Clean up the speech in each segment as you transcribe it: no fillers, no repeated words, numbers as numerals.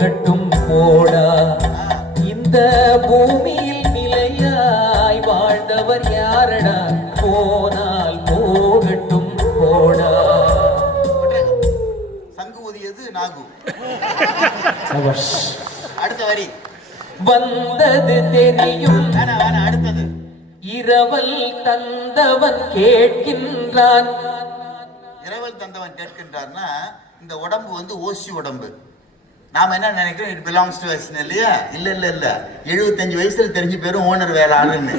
கட்டும் போடா இந்த பூமியில் நிலையாய் வாழ்ந்தவர் யாரடா போனால் போகட்டும் போடா. சங்கு ஊதியது நாகு. அடுத்த வரி வந்தது தெரியும் அடுத்தது இரவல் தந்தவன் கேட்கின்றான். இரவல் தந்தவன் கேட்கின்றார்னா இந்த உடம்பு வந்து ஓசி உடம்பு. நாம என்ன நினைக்கிறோம், இட் பிலாங்ஸ் டு அஸ் இல்லையா? இல்ல இல்ல இல்ல, 75 வயசுல தெரிஞ்சு பேரும் ஓனர் வேலை ஆளுன்னு.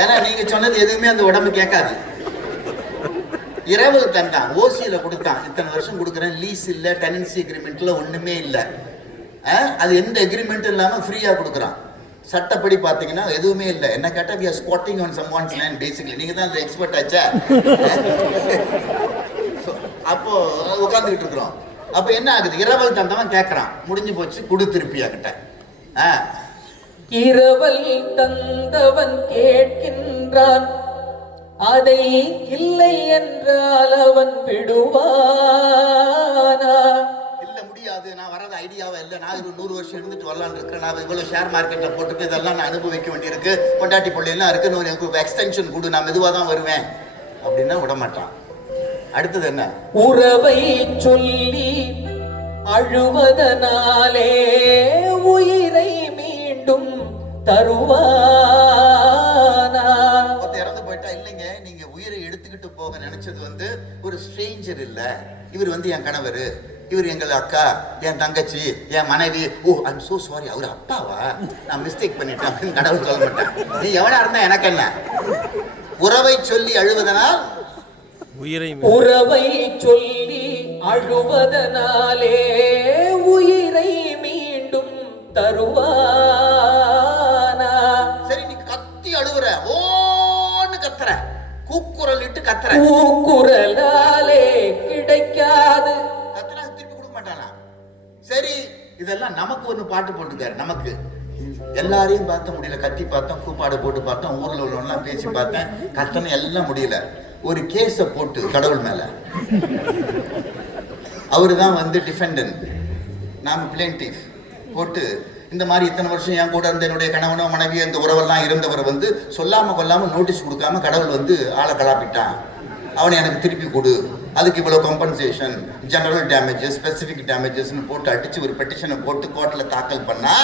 ஏன்னா நீங்க சொன்னது எதுவுமே அந்த உடம்பு கேட்காது. இரவல் தந்தான், ஓசியில கொடுத்தான், இத்தனை வருஷம் கொடுக்குறேன், லீஸ் இல்ல, டெனன்சி அக்ரிமெண்ட்ல ஒண்ணுமே இல்ல, அது எந்த அக்ரிமெண்ட்டும் இல்லாம ஃப்ரீயா கொடுக்குறான். சட்டப்படி பாத்தீங்கன்னா எதுவுமே இல்லை. என்ன கேட்டா we are squatting on someone's land basically. நீங்க தான் அந்த எக்ஸ்பர்ட் ஆச்சா. அப்போ உட்கார்ந்துகிட்டு இருக்கிறோம். அப்ப என்ன ஆகுது, இரவல் தந்தவன் கேட்கறான், முடிஞ்சு போச்சு, குடு திருப்பியா கிட்ட. இரவல் தந்தவன் கேட்கின்றான், அதை இல்லை என்றால் அவன் விடுவானா? இல்ல முடியாது, நான் வரது ஐடியாவே இல்லை, நான் 100 வருஷம் இருந்துட்டு வரலான்னு இருக்கிறேன், நான் இவ்வளவு ஷேர் மார்க்கெட்டை போட்டுட்டு இதெல்லாம் நான் அனுபவிக்க வேண்டியிருக்கு, பொண்டாட்டி பிள்ளைலாம் இருக்கு, எனக்கு எக்ஸ்டென்ஷன் கொடு, நான் மெதுவாக தான் வருவேன் அப்படின்னா விடமாட்டான். அடுத்தது என்ன, உறவை சொல்லி அழுவதனாலே உயிரை மீண்டும் தருவானா? இறந்து போயிட்டா, இல்லைங்க நீங்க உயிரை எடுத்துக்கிட்டு போக நினைச்சது வந்து ஒரு ஸ்ட்ரேஞ்சர் இல்ல, இவர் வந்து என் கணவர், இவர் எங்கள் அக்கா, என் தங்கச்சி, என் மனைவி. ஓ ஐம் சோ சாரி, அவர் அப்பாவா, நான் மிஸ்டேக் பண்ணிட்டேன் அப்படின்னு கடவுள் சொல்ல மாட்டேன். நீ எவனா இருந்தா எனக்கு என்ன. உறவை சொல்லி அழுவதனால், உறவை சொல்லி அழுவதனாலே உயிரை மீண்டும் தருவானா? சரி நீ கத்தி அழுவுற, ஓன்னு கத்துற, கூக்குரல் இட்டு கத்துற, கூக்குரலாலே கிடைக்காது, கத்துனா திருப்பி கொடுக்க மாட்டானா? சரி இதெல்லாம் நமக்கு ஒண்ணு பாட்டு போட்டுக்காரு. நமக்கு எல்லாரையும் பார்த்த முடியல, கத்தி பார்த்தோம், கூப்பாடு போட்டு பார்த்தோம், ஊர்ல உள்ளவெல்லாம் பேசி பார்த்தேன், கத்தனை எல்லாம் முடியல. ஒரு கேஸ போட்டு கடவுள் மேல, அவரு தான் வந்து டிஃபெண்டன்ட், நாம பிளேன்டிஃப் போட்டு, இந்த மாதிரி இத்தனை வருஷம் என் கூட இருந்த என்னுடைய கணவனோ மனைவியோ இந்த உறவெல்லாம் இருந்தவரை வந்து சொல்லாம கொல்லாம நோட்டீஸ் கொடுக்காம கடவுள் வந்து ஆளை கலாப்பிட்டான், அவனை எனக்கு திருப்பி கொடு, அதுக்கு இவ்வளவு காம்பன்சேஷன், ஜெனரல் டேமேஜஸ், ஸ்பெசிபிக் டேமேஜஸ்னு போட்டு அடிச்சு ஒரு பெட்டிஷனை போட்டு கோர்ட்ல தாக்கல் பண்ணா,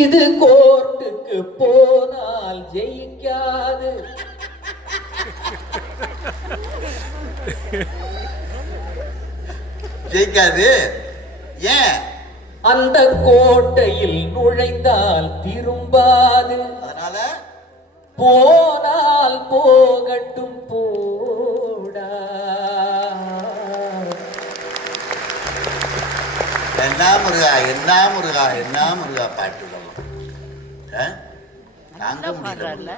இது கோர்ட்டுக்கு போனால் ஜெயிக்காது, ஜெயிக்காது. ஏன்? அந்த கோட்டையில் நுழைந்தால் திரும்பாது, அதனால போனால் போகட்டும் போடா. என்ன முருகா, என்ன முருகா, என்ன முருகா பாட்டு தாங்க முடியல.